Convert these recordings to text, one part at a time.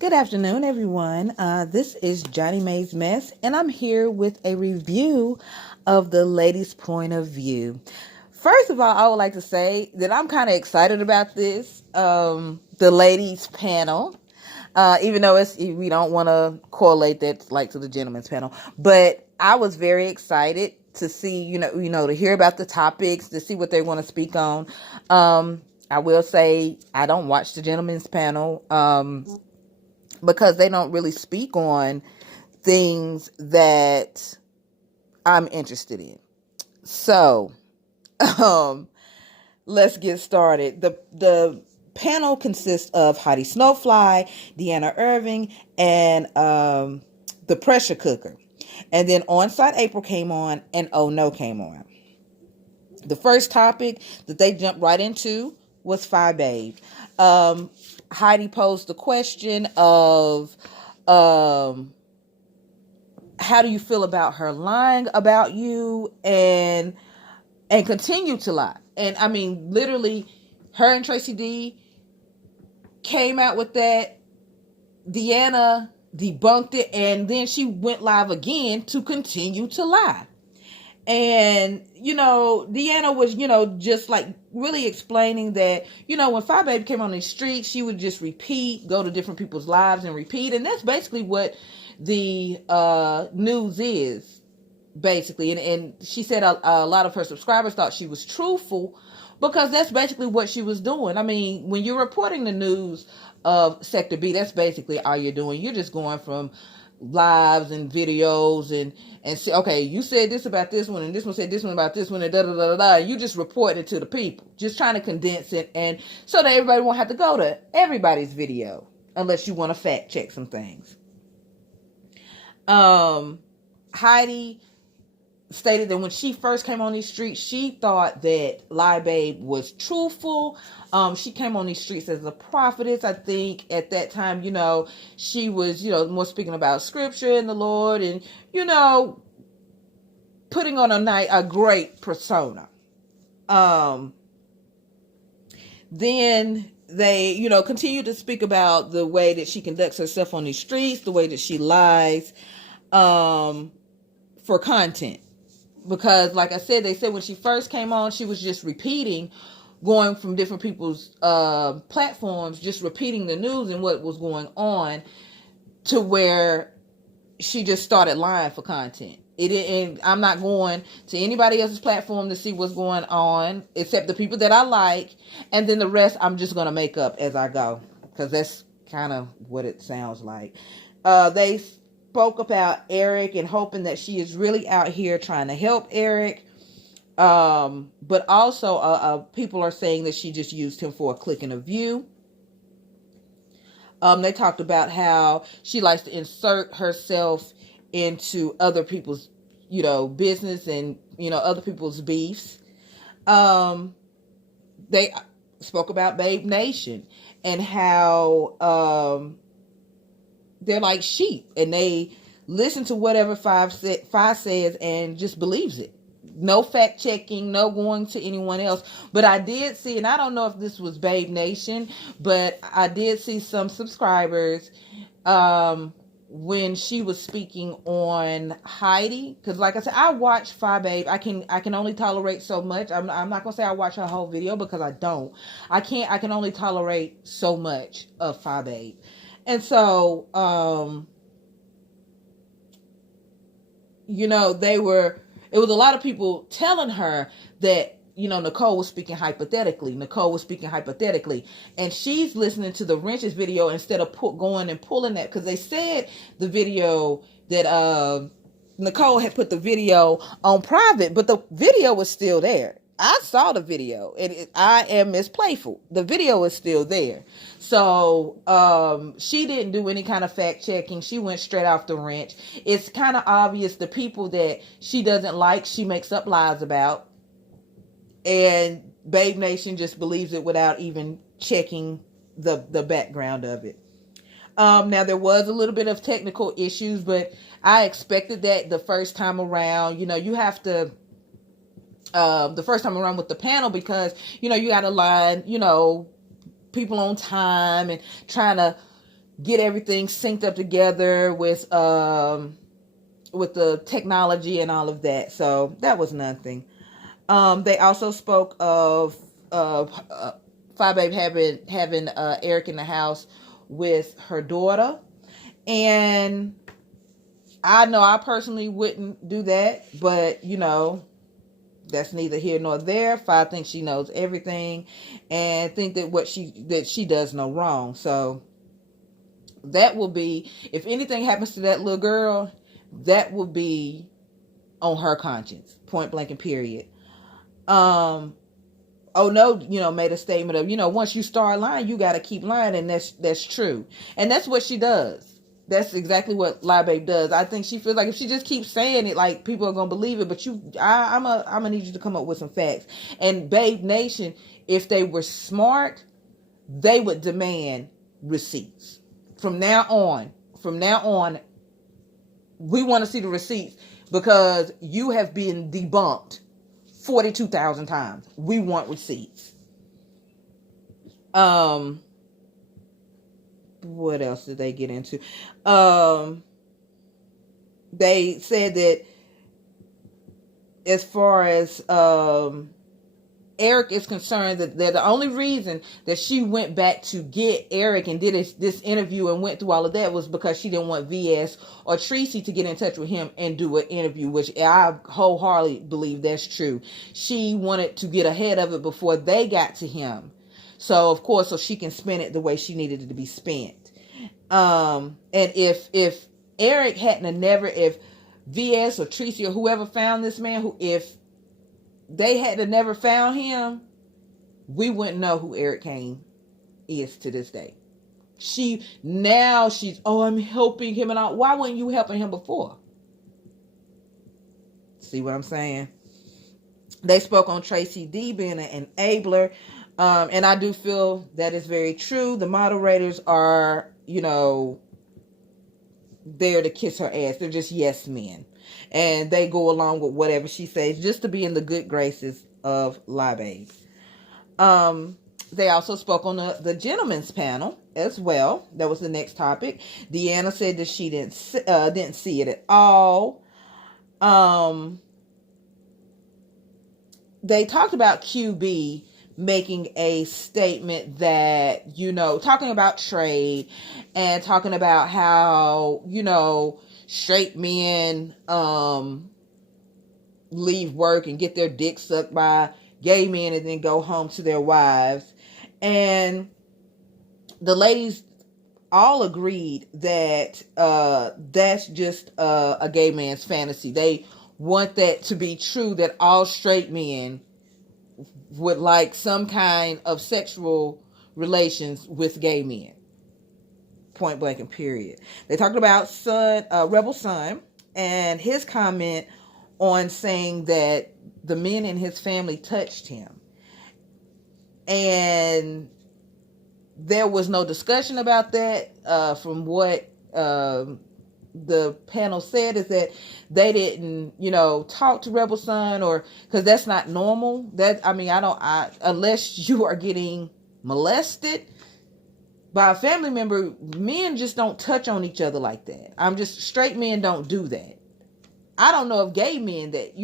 Good afternoon, everyone. This is Johnny Mae's Mess, and I'm here with a review of the ladies' point of view. First of all, I would like to say that I'm kind of excited about this, the ladies' panel. Even though we don't want to correlate that like to the gentleman's panel, but I was very excited to see, to hear about the topics, to see what they want to speak on. I will say I don't watch the gentleman's panel. Because they don't really speak on things that I'm interested in. So, let's get started. The panel consists of Heidi Snowfly, Deanna Irving, and the pressure cooker. And then On-Site April came on, and Oh No came on. The first topic that they jumped right into was Phi Babe. Heidi posed the question of how do you feel about her lying about you and continue to lie. And I mean, literally, her and Tracy D came out with that. Deanna debunked it, and then she went live again to continue to lie. And, Deanna was, just like really explaining that, when Phi Babe came on the street, she would just repeat, go to different people's lives and repeat. And that's basically what the news is, basically. And she said a lot of her subscribers thought she was truthful because that's basically what she was doing. I mean, when you're reporting the news of Sector B, that's basically all you're doing. You're just going from lives and videos and say, okay, you said this about this one, and this one said this one about this one, and da da da da da. You just report it to the people, just trying to condense it, and so that everybody won't have to go to everybody's video unless you want to fact check some things. Heidi stated that when she first came on these streets, she thought that Lie Babe was truthful. She came on these streets as a prophetess. I think at that time, she was, more speaking about scripture and the Lord and, putting on a great persona. Then they, continue to speak about the way that she conducts herself on these streets, the way that she lies, for content. Because, like I said, they said when she first came on, she was just repeating, going from different people's platforms, just repeating the news and what was going on, to where she just started lying for content. And I'm not going to anybody else's platform to see what's going on, except the people that I like, and then the rest I'm just going to make up as I go, because that's kind of what it sounds like. They spoke about Eric and hoping that she is really out here trying to help Eric. But also people are saying that she just used him for a click and a view. They talked about how she likes to insert herself into other people's, business and, other people's beefs. They spoke about Babe Nation and how, they're like sheep and they listen to whatever Phi says and just believes it. No fact checking, no going to anyone else. But I did see, and I don't know if this was Babe Nation, but I did see some subscribers when she was speaking on Heidi. Because like I said, I watch Phi Babe. I can only tolerate so much. I'm not going to say I watch her whole video because I don't. I can only tolerate so much of Phi Babe. And so, it was a lot of people telling her that, Nicole was speaking hypothetically. And she's listening to the Wrenches video instead of going and pulling that. Because they said the video that Nicole had put the video on private, but the video was still there. I saw the video, and I am Miss Playful. The video is still there. So she didn't do any kind of fact checking. She went straight off the wrench. It's kind of obvious the people that she doesn't like, she makes up lies about. And Babe Nation just believes it without even checking the background of it. Now, there was a little bit of technical issues, but I expected that the first time around. You have to... the first time around with the panel, because you got to line people on time and trying to get everything synced up together with the technology and all of that. So that was nothing. They also spoke of Fi Babe having Eric in the house with her daughter, and I know I personally wouldn't do that, but that's neither here nor there. Fi thinks she knows everything, and think that she does no wrong. So that will be, if anything happens to that little girl, that will be on her conscience, point blank and period. Oh no, made a statement of, once you start lying, you got to keep lying, and that's true, and that's what she does. That's exactly what Lie Babe does. I think she feels like if she just keeps saying it, like, people are gonna believe it. But I'm gonna need you to come up with some facts. And Babe Nation, if they were smart, they would demand receipts. From now on, we want to see the receipts, because you have been debunked 42,000 times. We want receipts. What else did they get into? They said that as far as Eric is concerned, that the only reason that she went back to get Eric and did this interview and went through all of that was because she didn't want VS or Tracy to get in touch with him and do an interview, which I wholeheartedly believe that's true. She wanted to get ahead of it before they got to him. So, of course, so she can spend it the way she needed it to be spent. And if Eric if VS or Tracy or whoever found this man, if they had never found him, we wouldn't know who Eric Kane is to this day. She's, I'm helping him and all. Why weren't you helping him before? See what I'm saying? They spoke on Tracy D being an enabler. And I do feel that is very true. The moderators are, there to kiss her ass. They're just yes men. And they go along with whatever she says just to be in the good graces of Lie Babe. They also spoke on the gentleman's panel as well. That was the next topic. Deanna said that she didn't see it at all. They talked about QB making a statement that, talking about trade and talking about how, straight men leave work and get their dick sucked by gay men and then go home to their wives. And the ladies all agreed that that's just a gay man's fantasy. They want that to be true, that all straight men would like some kind of sexual relations with gay men. Point blank and period. They talked about Rebel Son and his comment on saying that the men in his family touched him. And there was no discussion about that. From what the panel said is that they didn't, talk to Rebel Son, or because that's not normal. Unless you are getting molested by a family member, men just don't touch on each other like that. Straight men don't do that. I don't know of gay men that,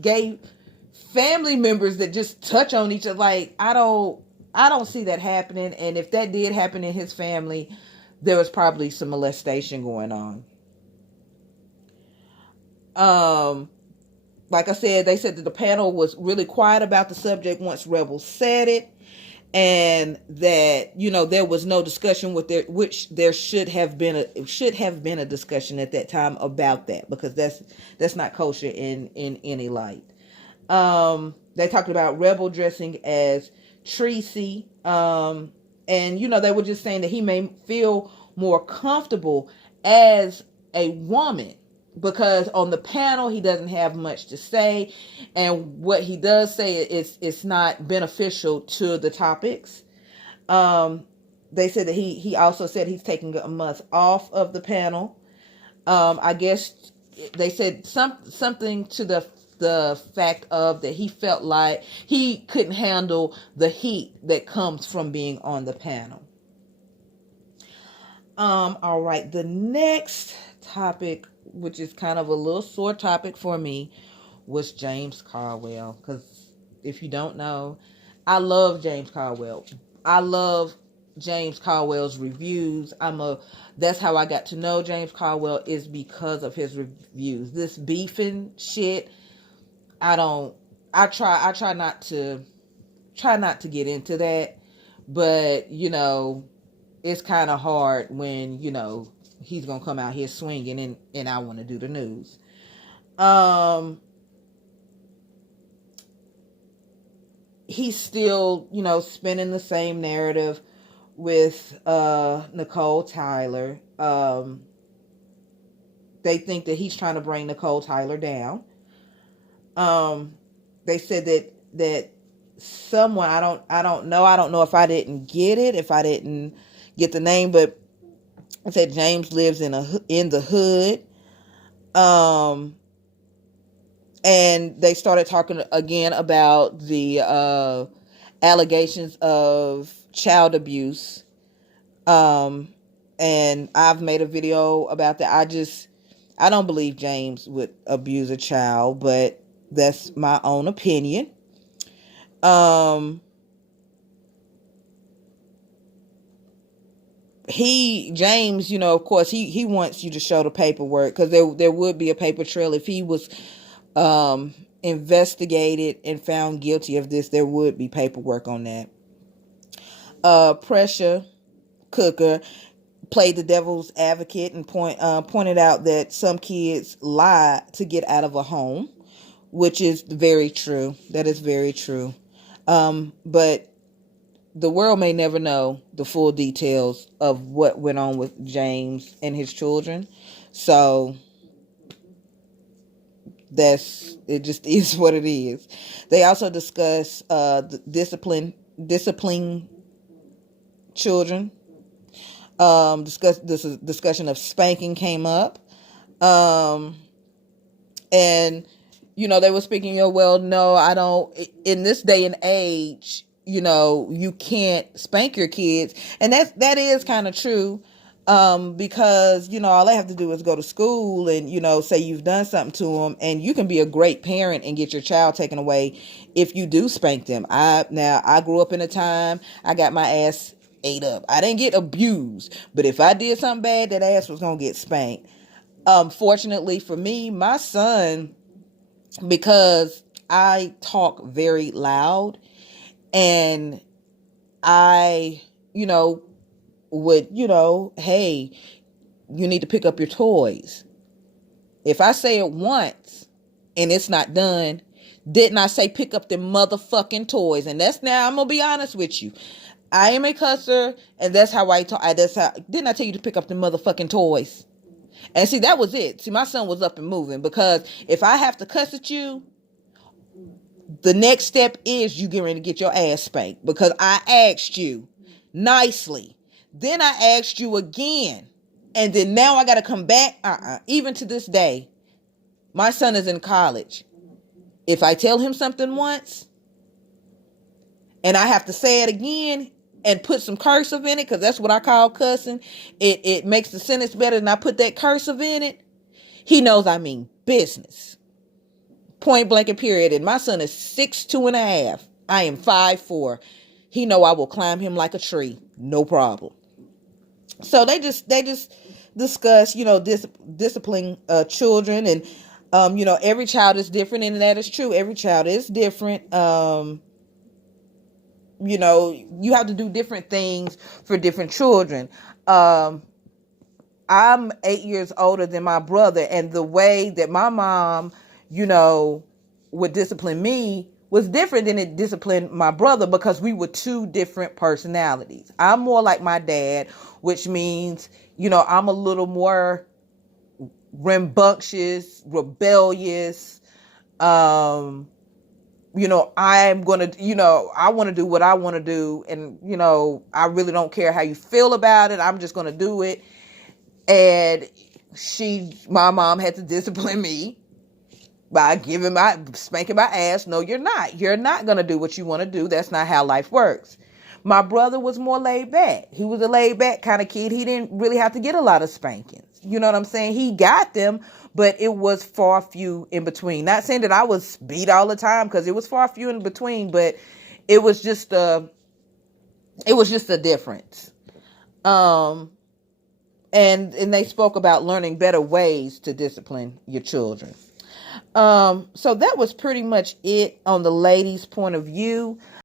gay family members that just touch on each other. Like, I don't see that happening. And if that did happen in his family, there was probably some molestation going on. Like I said, they said that the panel was really quiet about the subject once Rebel said it, and that there was no discussion which there should have been a discussion at that time about that, because that's not kosher in any light. They talked about Rebel dressing as Tracy, and they were just saying that he may feel more comfortable as a woman, because on the panel he doesn't have much to say, and what he does say it's not beneficial to the topics. They said that he also said he's taking a month off of the panel. I guess they said something to the fact of that he felt like he couldn't handle the heat that comes from being on the panel. All right. The next topic, which is kind of a little sore topic for me, was James Caldwell. Because if you don't know, I love James Caldwell. I love James Caldwell's reviews. That's how I got to know James Caldwell, is because of his reviews. This beefing shit, I try not to get into that, but it's kind of hard when he's gonna come out here swinging and I want to do the news. He's still spinning the same narrative with Nicole Tyler. They think that he's trying to bring Nicole Tyler down. They said that someone, I don't know if I didn't get it, if I didn't get the name, but I said James lives in the hood. And they started talking again about the allegations of child abuse. And I've made a video about that. I don't believe James would abuse a child, but that's my own opinion. James, of course, he wants you to show the paperwork, because there would be a paper trail if he was investigated and found guilty of this. There would be paperwork on that. Pressure Cooker played the devil's advocate and pointed out that some kids lie to get out of a home, which is very true. That is very true. But the world may never know the full details of what went on with James and his children. So it just is what it is. They also discuss the discipline children. Discussion of spanking came up. And they were speaking, well, no, I don't, in this day and age, you can't spank your kids. And that is kind of true. Because, all they have to do is go to school and, say you've done something to them, and you can be a great parent and get your child taken away if you do spank them. I grew up in a time I got my ass ate up. I didn't get abused, but if I did something bad, that ass was going to get spanked. Fortunately for me, my son, because I talk very loud and I, would, hey, you need to pick up your toys. If I say it once and it's not done, didn't I say pick up the motherfucking toys? And now I'm going to be honest with you. I am a cusser, and that's how I talk. Didn't I tell you to pick up the motherfucking toys? And see, that was it. See, my son was up and moving, because if I have to cuss at you, the next step is you getting ready to get your ass spanked, because I asked you nicely. Then I asked you again. And then now I got to come back. Even to this day, my son is in college. If I tell him something once and I have to say it again and put some cursive in it, because that's what I call cussing, it makes the sentence better, and I put that cursive in it, he knows I mean business. Point blank and period. And my son is 6'2.5". I am 5'4". He know I will climb him like a tree. No problem. So they just discuss, discipline children, and every child is different, and that is true. Every child is different. You have to do different things for different children. I'm 8 years older than my brother, and the way that my mom, would discipline me was different than it disciplined my brother, because we were two different personalities. I'm more like my dad, which means, I'm a little more rambunctious, rebellious. I'm going to, I want to do what I want to do. And, I really don't care how you feel about it. I'm just going to do it. And my mom had to discipline me by spanking my ass. No, you're not. You're not going to do what you want to do. That's not how life works. My brother was more laid back. He was a laid back kind of kid. He didn't really have to get a lot of spankings. You know what I'm saying? He got them, but it was far few in between. Not saying that I was beat all the time, because it was far few in between, but it was just a difference. And they spoke about learning better ways to discipline your children. So that was pretty much it on the ladies' point of view.